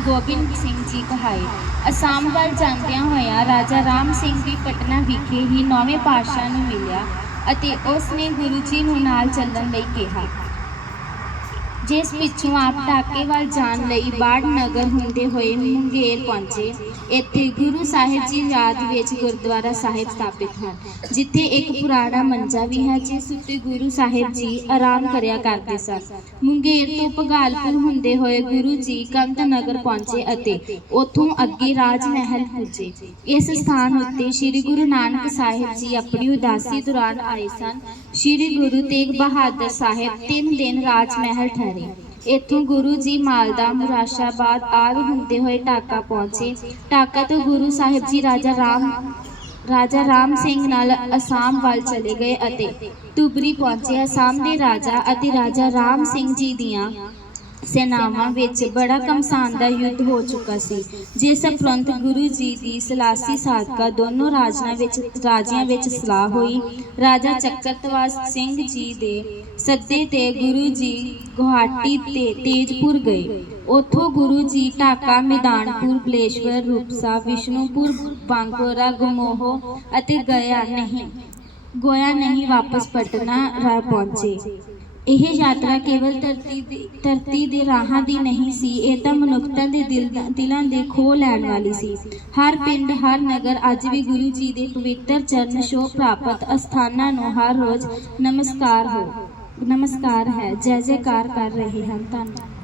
ਗੋਬਿੰਦ ਸਿੰਘ ਜੀ ਕਹਾਏ। ਅਸਾਮ ਵੱਲ ਜਾਂਦਿਆਂ ਹੋਇਆਂ ਰਾਜਾ ਰਾਮ ਸਿੰਘ ਵੀ ਪਟਨਾ ਵਿਖੇ ਹੀ ਨੌਵੇਂ ਪਾਤਸ਼ਾਹ ਨੂੰ ਮਿਲਿਆ ਅਤੇ ਉਸ ਨੇ ਗੁਰੂ ਜੀ ਨੂੰ ਨਾਲ ਚੱਲਣ ਲਈ ਕਿਹਾ। ਜਿਸ ਪਿੱਛੋਂ ਆਪ ਢਾਕੇ ਵੱਲ ਜਾਣ ਲਈ ਬਾੜ ਨਗਰ ਹੁੰਦੇ ਹੋਏ ਮੁੰਗੇਰ ਪਹੁੰਚੇ। ਇੱਥੇ ਗੁਰੂ ਸਾਹਿਬ ਜੀ ਯਾਦ ਵਿੱਚ ਗੁਰਦੁਆਰਾ ਸਾਹਿਬ ਸਥਾਪਿਤ ਹਨ ਜਿੱਥੇ ਇੱਕ ਪੁਰਾਣਾ ਮੰਜਾ ਵੀ ਹੈ, ਜਿਸ ਉੱਤੇ ਗੁਰੂ ਸਾਹਿਬ ਜੀ ਆਰਾਮ ਕਰਿਆ ਕਰਦੇ ਸਨ। ਮੁੰਗੇਰ ਤੋਂ ਭਗਾਲਪੁਰ ਹੁੰਦੇ ਹੋਏ ਗੁਰੂ ਜੀ ਕੰਤ ਨਗਰ ਪਹੁੰਚੇ ਅਤੇ ਉੱਥੋਂ ਅੱਗੇ ਰਾਜ ਮਹਿਲ ਪੁੱਜੇ। ਇਸ ਸਥਾਨ ਉੱਤੇ ਸ੍ਰੀ ਗੁਰੂ ਨਾਨਕ ਸਾਹਿਬ ਜੀ ਆਪਣੀ ਉਦਾਸੀ ਦੌਰਾਨ ਆਏ ਸਨ। ਸ੍ਰੀ ਗੁਰੂ ਤੇਗ ਬਹਾਦਰ ਸਾਹਿਬ ਤਿੰਨ ਦਿਨ ਰਾਜ ਮਹਿਲ ਠਹਿਰੇ। ਇੱਥੋਂ ਗੁਰੂ ਜੀ ਮਾਲਦਾ ਮੁਰਾਸ਼ਾਬਾਦ ਆਦਿ ਹੁੰਦੇ ਹੋਏ ਢਾਕਾ ਪਹੁੰਚੇ। ਢਾਕਾ ਤੋਂ ਗੁਰੂ ਸਾਹਿਬ ਜੀ ਰਾਜਾ ਰਾਮ ਰਾਜਾ ਰਾਮ ਸਿੰਘ ਨਾਲ ਅਸਾਮ ਵੱਲ ਚਲੇ ਗਏ ਅਤੇ ਤੁਬਰੀ ਪਹੁੰਚੇ। ਅਸਾਮ ਦੇ ਰਾਜਾ ਅਤੇ ਰਾਜਾ ਰਾਮ ਸਿੰਘ ਜੀ ਦੀਆਂ ਸੈਨਾਵਾਂ ਵਿੱਚ ਬੜਾ ਕਮਸਾਨ ਦਾ ਯੁੱਧ ਹੋ ਚੁੱਕਾ ਸੀ ਜਿਸ ਉਪਰੰਤ ਗੁਰੂ ਜੀ ਦੀ ਸਲਾਸੀ ਸਾਧਕਾ ਦੋਨੋਂ ਰਾਜਾਂ ਵਿੱਚ, ਰਾਜਿਆਂ ਵਿੱਚ ਸਲਾਹ ਹੋਈ, ਰਾਜਾ ਚੱਕਰਤਵਾਸ ਸਿੰਘ ਜੀ ਦੇ ਸੱਦੇ ਤੇ ਗੁਰੂ ਜੀ ਗੁਹਾਟੀ ਤੇ ਤੇਜਪੁਰ ਗਏ। ਉੱਥੋਂ ਗੁਰੂ ਜੀ ਢਾਕਾ ਮੈਦਾਨਪੁਰ, ਬਲੇਸ਼ਵਰ, ਰੂਪਸਾ, ਵਿਸ਼ਨੂਪੁਰ, ਬਾਂਕੋਰਾ, ਗਮੋਹ ਅਤੇ ਗਿਆ ਨਹੀਂ ਗੋਇਆ ਨਹੀਂ ਵਾਪਸ ਪਟਨਾ ਰਾ ਪਹੁੰਚੇ। ਇਹ ਯਾਤਰਾ ਕੇਵਲ ਧਰਤੀ ਦੀ, ਧਰਤੀ ਦੇ ਰਾਹਾਂ ਦੀ ਨਹੀਂ ਸੀ, ਇਹ ਤਾਂ ਮਨੁੱਖਤਾ ਦੇ ਦਿਲ ਦਿਲਾਂ ਦੇ ਖੋਹ ਲੈਣ ਵਾਲੀ ਸੀ। ਹਰ ਪਿੰਡ, ਹਰ ਨਗਰ ਅੱਜ ਵੀ ਗੁਰੂ ਜੀ ਦੇ ਪਵਿੱਤਰ ਚਰਨ ਛੋਹ ਪ੍ਰਾਪਤ ਅਸਥਾਨਾਂ ਨੂੰ ਹਰ ਰੋਜ਼ ਨਮਸਕਾਰ ਹੋ, ਨਮਸਕਾਰ ਹੈ, ਜੈ ਜੈਕਾਰ ਕਰ ਰਹੇ ਹਨ। ਧੰਨਵਾਦ।